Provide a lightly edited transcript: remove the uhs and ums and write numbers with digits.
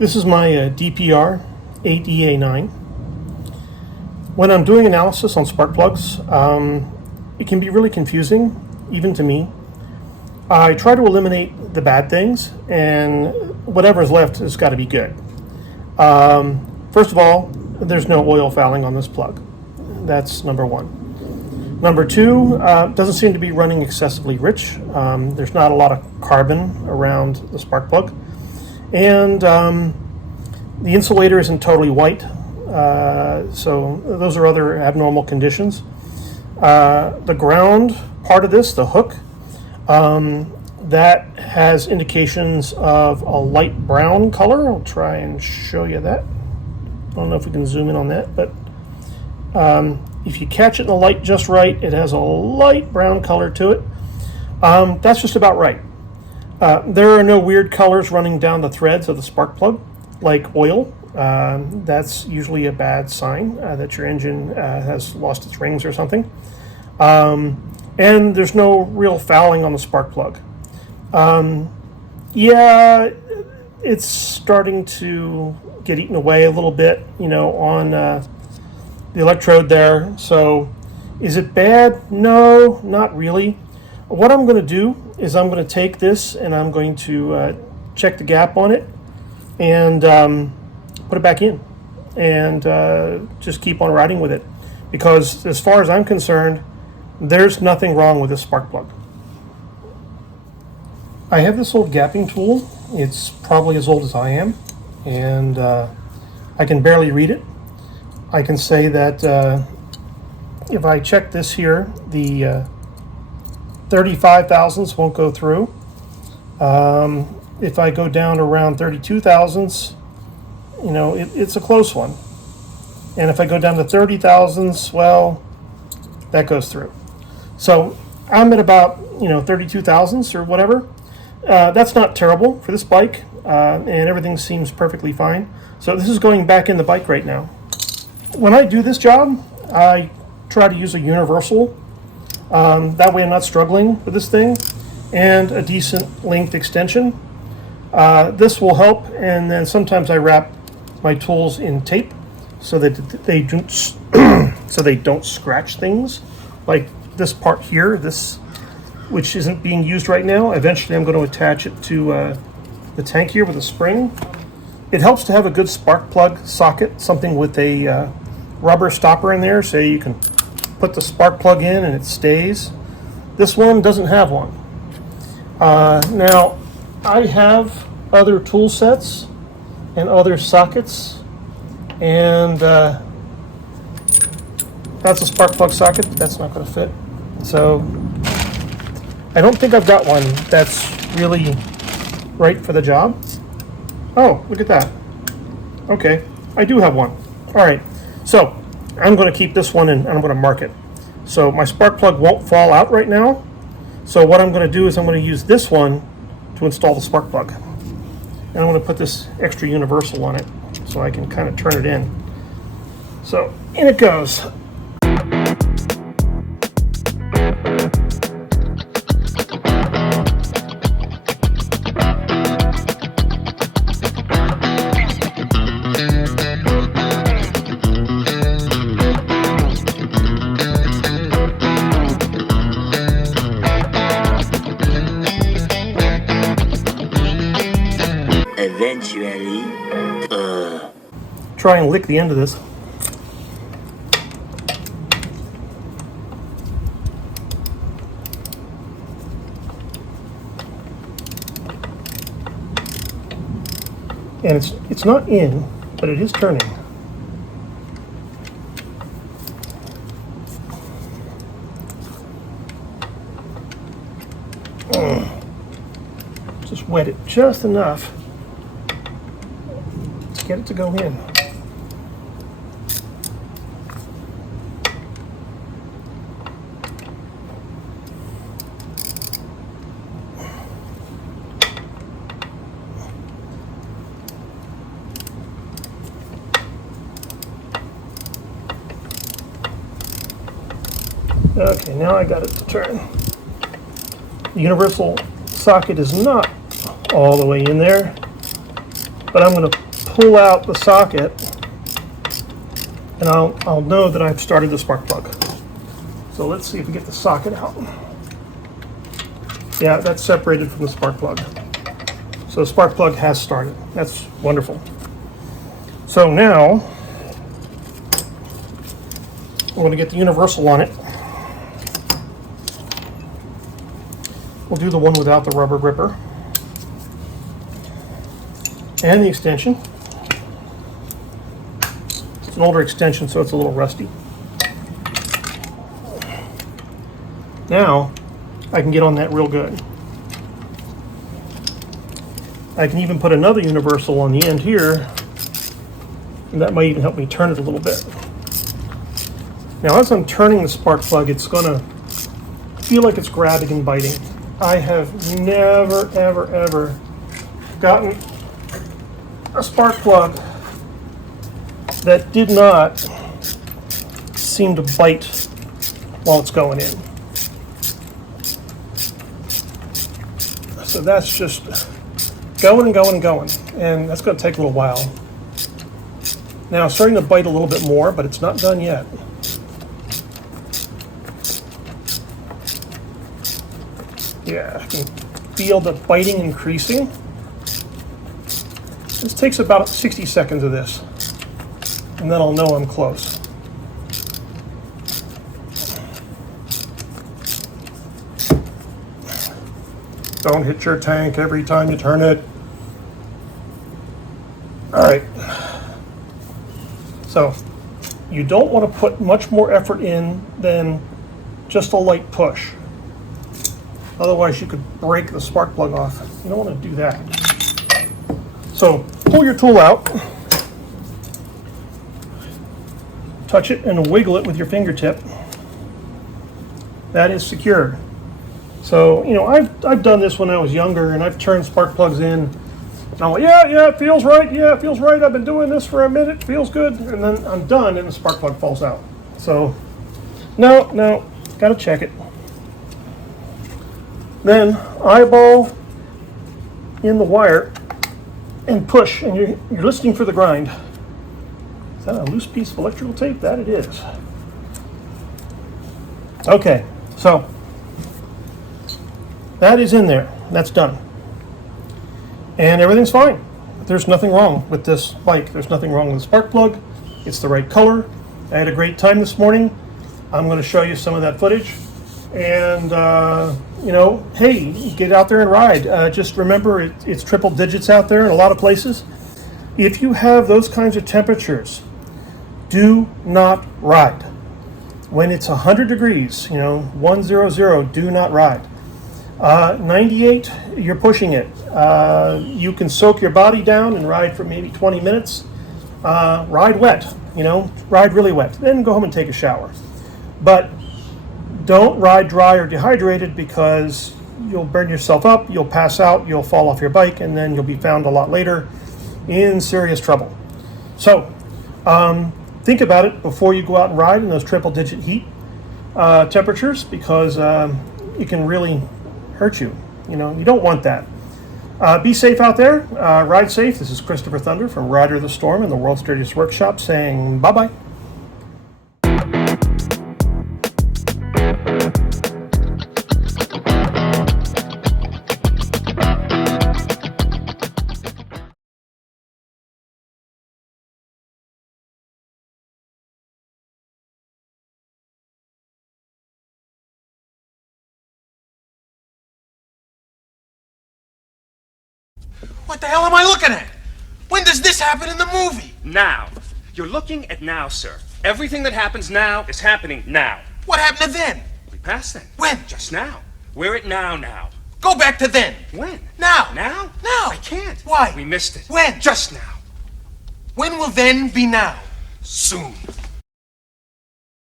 This is my DPR 8EA9. When I'm doing analysis on spark plugs, it can be really confusing, even to me. I try to eliminate the bad things, and whatever's left has got to be good. First of all, there's no oil fouling on this plug. That's number one. Number two, doesn't seem to be running excessively rich. There's not a lot of carbon around the spark plug. And the insulator isn't totally white, so those are other abnormal conditions. The ground part of this, the hook, that has indications of a light brown color. I'll try and show you that. I don't know if we can zoom in on that, but if you catch it in the light just right, it has a light brown color to it. That's just about right. There are no weird colors running down the threads of the spark plug, like oil. That's usually a bad sign that your engine has lost its rings or something. And there's no real fouling on the spark plug. Yeah, it's starting to get eaten away a little bit, on the electrode there. So is it bad? No, not really. What I'm going to do is I'm going to take this and I'm going to check the gap on it and put it back in and just keep on riding with it, because as far as I'm concerned, there's nothing wrong with this spark plug. I have this old gapping tool. It's probably as old as I am, and I can barely read it. I can say that if I check this here, the 35 thousandths won't go through. If I go down around 32 thousandths, it's a close one. And if I go down to 30 thousandths, well, that goes through. So I'm at about 32 thousandths or whatever. That's not terrible for this bike, and everything seems perfectly fine. So this is going back in the bike right now. When I do this job, I try to use a universal. That way I'm not struggling with this thing, and a decent length extension. This will help, and then sometimes I wrap my tools in tape so that they don't so they don't scratch things, like this part here, this which isn't being used right now. Eventually I'm going to attach it to the tank here with a spring. It helps to have a good spark plug socket, something with a rubber stopper in there, so you can put the spark plug in and it stays. This one doesn't have one. Now, I have other tool sets and other sockets, and that's a spark plug socket. That's not going to fit. So I don't think I've got one that's really right for the job. Oh, look at that. Okay, I do have one. All right, so I'm going to keep this one and I'm going to mark it. So my spark plug won't fall out right now. So what I'm going to do is I'm going to use this one to install the spark plug. And I'm going to put this extra universal on it so I can kind of turn it in. So in it goes. Eventually, Try and lick the end of this. And it's not in, but it is turning. Just wet it just enough to get it to go in. Okay, now I got it to turn. The universal socket is not all the way in there, but I'm going to pull out the socket, and I'll know that I've started the spark plug. So let's see if we get the socket out. Yeah, that's separated from the spark plug. So the spark plug has started. That's wonderful. So now I'm going to get the universal on it. We'll do the one without the rubber gripper. And the extension. It's an older extension, so it's a little rusty. Now I can get on that real good. I can even put another universal on the end here, and that might even help me turn it a little bit. Now as I'm turning the spark plug, it's going to feel like it's grabbing and biting. I have never, ever, ever gotten a spark plug that did not seem to bite while it's going in. So that's just going and going and going, and that's going to take a little while. Now it's starting to bite a little bit more, but it's not done yet. Yeah, I can feel the biting increasing. This takes about 60 seconds of this, and then I'll know I'm close. Don't hit your tank every time you turn it. All right. So you don't want to put much more effort in than just a light push. Otherwise you could break the spark plug off. You don't want to do that. So pull your tool out, touch it and wiggle it with your fingertip. That is secured. So, you know, I've done this when I was younger, and I've turned spark plugs in, and I'm like, yeah, it feels right, I've been doing this for a minute, feels good, and then I'm done, and the spark plug falls out. So, no, gotta check it. Then eyeball in the wire and push, and you're listening for the grind. Is that a loose piece of electrical tape? That it is. Okay, so that is in there. That's done. And everything's fine. There's nothing wrong with this bike. There's nothing wrong with the spark plug. It's the right color. I had a great time this morning. I'm going to show you some of that footage. And, you know, hey, get out there and ride. Just remember, it's triple digits out there in a lot of places. If you have those kinds of temperatures, do not ride. When it's 100 degrees, you know, 100, do not ride. 98, you're pushing it. You can soak your body down and ride for maybe 20 minutes. Ride wet, you know, ride really wet. Then go home and take a shower. But don't ride dry or dehydrated, because you'll burn yourself up, you'll pass out, you'll fall off your bike, and then you'll be found a lot later in serious trouble. So think about it before you go out and ride in those triple digit heat temperatures, because it can really hurt you. You know, you don't want that. Be safe out there. Ride safe. This is Christopher Thunder from Rider of the Storm and the World's Dirtiest Workshop saying bye-bye. What the hell am I looking at? When does this happen in the movie? Now. You're looking at now, sir. Everything that happens now is happening now. What happened to then? We passed then. When? Just now. We're at now. Go back to then. When? Now. Now? Now. I can't. Why? We missed it. When? Just now. When will then be now? Soon.